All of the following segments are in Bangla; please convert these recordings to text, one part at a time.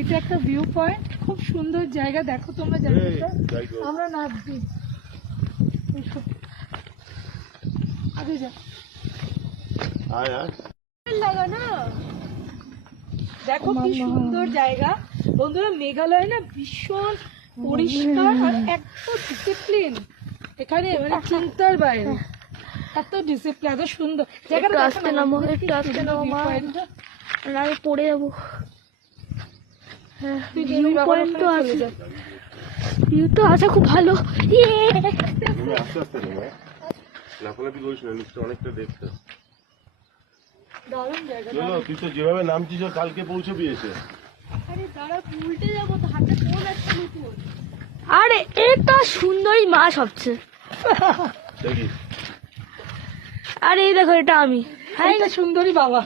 এটা একটা ভিউ পয়েন্ট, খুব সুন্দর জায়গা। দেখো তোমরা জায়গাটা, আমরা নামছি। আগে যা লাগা না, দেখো কি সুন্দর জায়গা বন্ধুরা। মেঘালয় না ভীষণ পরিষ্কার আর এত ডিসিপ্লিন, এখানে মানে চিন্তার বাইরে, এত ডিসিপ্লিন, এত সুন্দর জায়গাটা। আসতে নামো, একটু আসতে নামো মা, আমি পড়ে যাবো। ভিউ পয়েন্ট তো আছে, ভিউ তো আছে খুব ভালো। অনেকটা দেখতে দারুণ জায়গা। তুই তো যেভাবে নামছিস কালকে পৌঁছবি এসে। আরে দাঁড়া, উল্টে যাবো তো, হাতে ফোন একটা নতুন। আরে এটা সুন্দরী মা সবচেয়ে। আরে এই দেখো, এটা আমি। হাই সুন্দরী বাবা,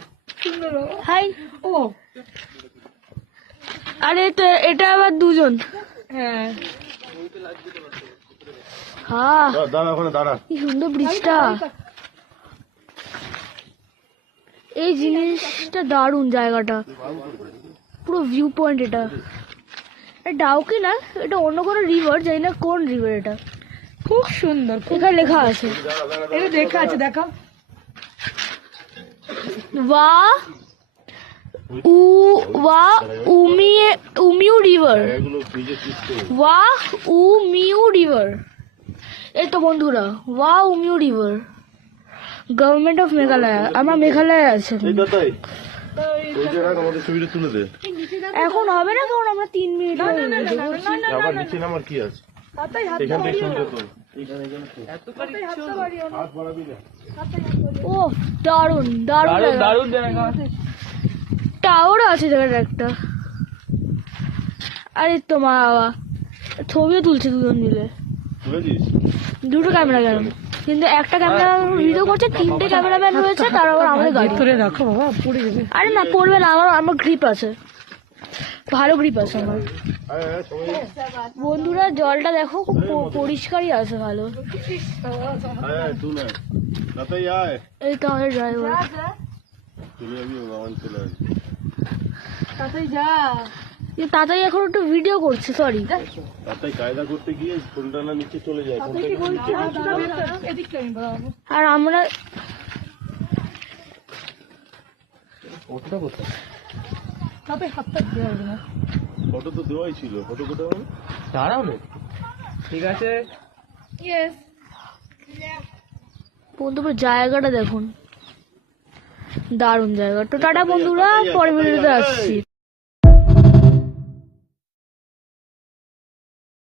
সুন্দর বাবা। হাই। ও আরে তো এটা আবার দুজন। হ্যাঁ, হ্যাঁ দাঁড়া ওখানে দাঁড়া। কি সুন্দর ব্রিজটা, এই জিনিসটা দারুণ জায়গাটা, পুরো ভিউ পয়েন্ট। এটা ডাউকি না, এটা অন্য কোনো রিভার, জানি না কোন রিভার এটা। খুব সুন্দর, এখানে লেখা আছে, এটা দেখা আছে, দেখো। ওয়া উমিউ রিভার, ওয়া উমিউ রিভার। এই তো বন্ধুরা, ওয়া উমিউ রিভার, গভর্নমেন্ট অফ মেঘালয়। আমরা মেঘালয়ে আছি তুলে দে। এখন। হবে না, কারণ আমরা 3 মিনিট আবার নিচে নামার কি আছে? এখান থেকে ছবিটা তোল। ও দারুণ দারুণ দারুণ জায়গা। টাওয়ার আছে জায়গাটা একটা। আরে তো মা বাবা ছবিও তুলছে দুজন মিলে, তুলেছিস? দুটো ক্যামেরা গেল, কিন্তু একটা ক্যামেরা ভিডিও করছে, 3টে ক্যামেরাম্যান রয়েছে, তার আবার আমাদের গাড়ি। ধরে রাখো বাবা, পড়ে যাবে। আরে না, পড়বে না, আমার গ্রিপ আছে, ভালো গ্রিপ আছে আমার। বন্ধুরা জলটা দেখো, খুব পরিষ্কারই আছে, ভালো। এই তো আমাদের ড্রাইভার। তাড়াতাড়ি যা, তাড়াতাড়ি এখন একটু ভিডিও করছে, সরি। তাই কায়দা করতে গিয়ে ফোনটা না নিচে চলে যায়। আর আমরা ওটা কোথায়? তাতে হাতটা দেওয়া হবে না। ফটো তো দেওয়াই ছিল, ফটো কোথাও হবে? দাঁড়াও না, ঠিক আছে। বন্ধুরা জায়গাটা দেখুন, দারুণ জায়গা। তো টাটা বন্ধুরা, পরের ভিডিওতে আসছি।